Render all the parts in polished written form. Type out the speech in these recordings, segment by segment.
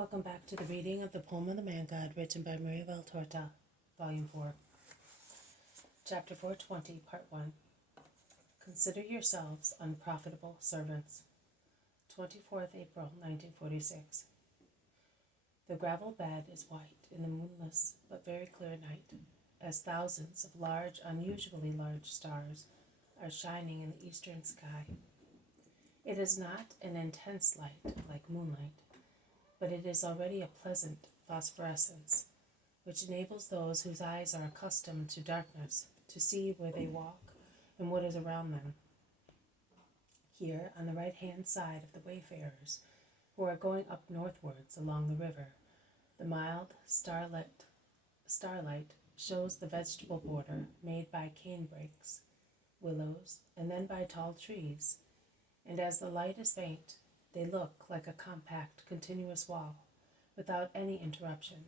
welcome back to the reading of the poem of the Man God, written by Maria Valtorta, Volume 4, Chapter 420, Part 1. Consider yourselves unprofitable servants. 24th April, 1946. The gravel bed is white in the moonless but very clear night, as thousands of large, unusually large stars are shining in the eastern sky. It is not an intense light like moonlight, but it is already a pleasant phosphorescence, which enables those whose eyes are accustomed to darkness to see where they walk and what is around them. Here, on the right-hand side of the wayfarers, who are going up northwards along the river, the mild starlight shows the vegetable border made by canebrakes, willows, and then by tall trees, and as the light is faint, they look like a compact, continuous wall, without any interruption,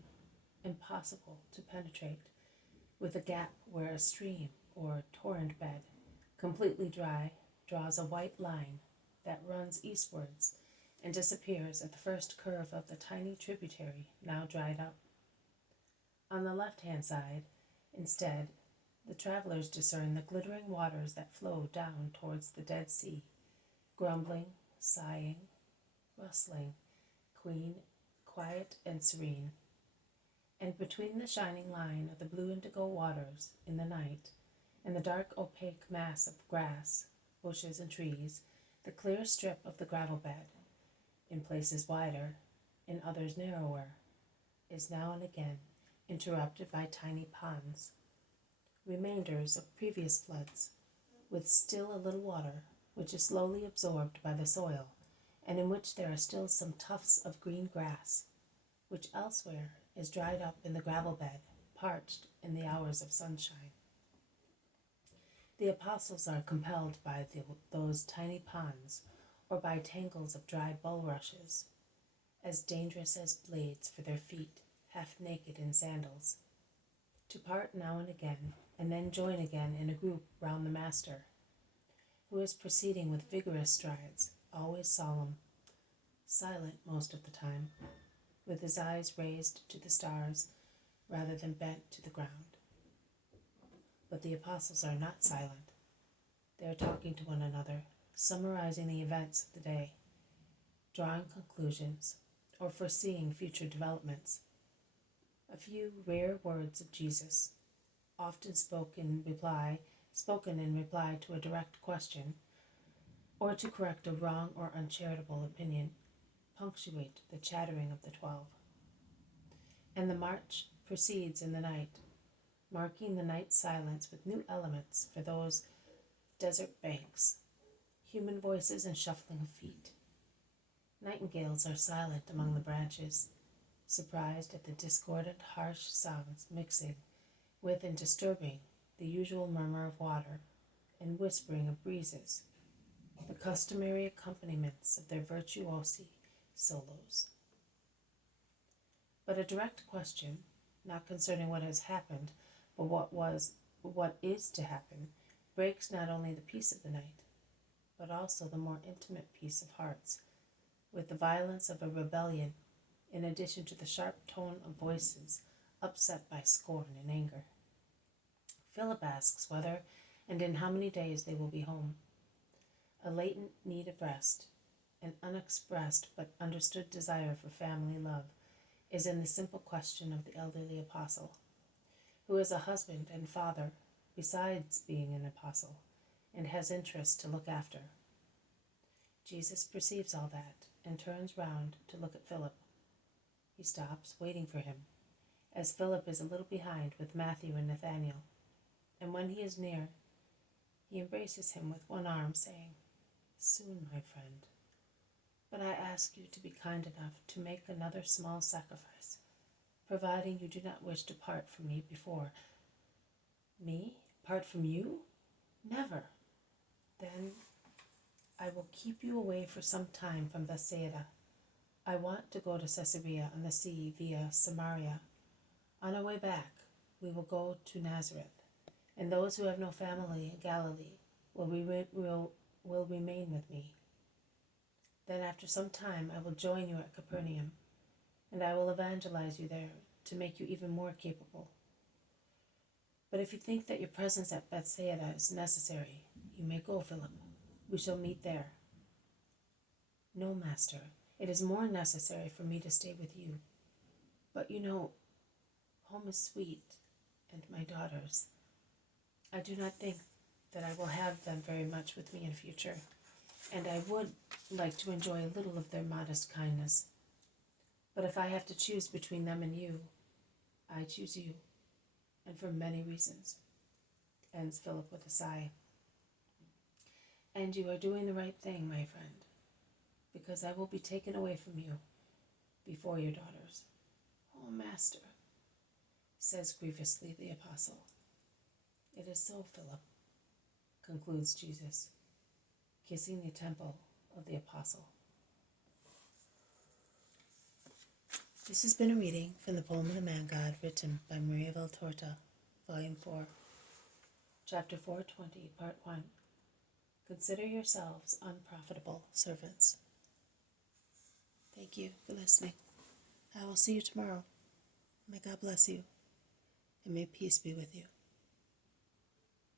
impossible to penetrate, with a gap where a stream or torrent bed, completely dry, draws a white line that runs eastwards and disappears at the first curve of the tiny tributary now dried up. On the left-hand side, instead, the travelers discern the glittering waters that flow down towards the Dead Sea, grumbling, sighing, rustling, quiet and serene. And between the shining line of the blue indigo waters in the night and the dark opaque mass of grass, bushes, and trees, the clear strip of the gravel bed, in places wider, in others narrower, is now and again interrupted by tiny ponds, remainders of previous floods, with still a little water, which is slowly absorbed by the soil, and in which there are still some tufts of green grass, which elsewhere is dried up in the gravel bed, parched in the hours of sunshine. The apostles are compelled by those tiny ponds, or by tangles of dry bulrushes, as dangerous as blades for their feet, half naked in sandals, to part now and again, and then join again in a group round the Master, who is proceeding with vigorous strides, always solemn, silent most of the time, with his eyes raised to the stars rather than bent to the ground. But the apostles are not silent. They are talking to one another, summarizing the events of the day, drawing conclusions, or foreseeing future developments. A few rare words of Jesus, often spoken in reply to a direct question, or to correct a wrong or uncharitable opinion, punctuate the chattering of the 12. And the march proceeds in the night, marking the night silence with new elements for those desert banks, human voices and shuffling of feet. Nightingales are silent among the branches, surprised at the discordant, harsh sounds mixing with and disturbing the usual murmur of water and whispering of breezes, the customary accompaniments of their virtuosi solos. But a direct question, not concerning what has happened, but what is to happen, breaks not only the peace of the night, but also the more intimate peace of hearts, with the violence of a rebellion, in addition to the sharp tone of voices upset by scorn and anger. Philip asks whether and in how many days they will be home. A latent need of rest, an unexpressed but understood desire for family love, is in the simple question of the elderly apostle, who is a husband and father besides being an apostle, and has interests to look after. Jesus perceives all that and turns round to look at Philip. He stops, waiting for him, as Philip is a little behind with Matthew and Nathanael, and when he is near, he embraces him with one arm, saying, "Soon, my friend, but I ask you to be kind enough to make another small sacrifice, providing you do not wish to part from me before." "Me? Part from you? Never." "Then I will keep you away for some time from Bethsaida. I want to go to Caesarea on the sea via Samaria. On our way back, we will go to Nazareth, and those who have no family in Galilee will remain with me. Then after some time I will join you at Capernaum. and I will evangelize you there to make you even more capable. But if you think that your presence at Bethsaida is necessary, you may go, Philip. We shall meet there. No, Master, it is more necessary for me to stay with you. But you know, home is sweet, and my daughters. I do not think that I will have them very much with me in future, and I would like to enjoy a little of their modest kindness. But if I have to choose between them and you, I choose you, and for many reasons, ends Philip with a sigh. And you are doing the right thing, my friend, because I will be taken away from you before your daughters. Oh, Master, says grievously the apostle. It is so, Philip, concludes Jesus, kissing the temple of the apostle. This has been a reading from the poem of the Man God, written by Maria Valtorta, Volume 4, Chapter 420, Part 1. Consider yourselves unprofitable servants. Thank you for listening. I will see you tomorrow. May God bless you, and may peace be with you.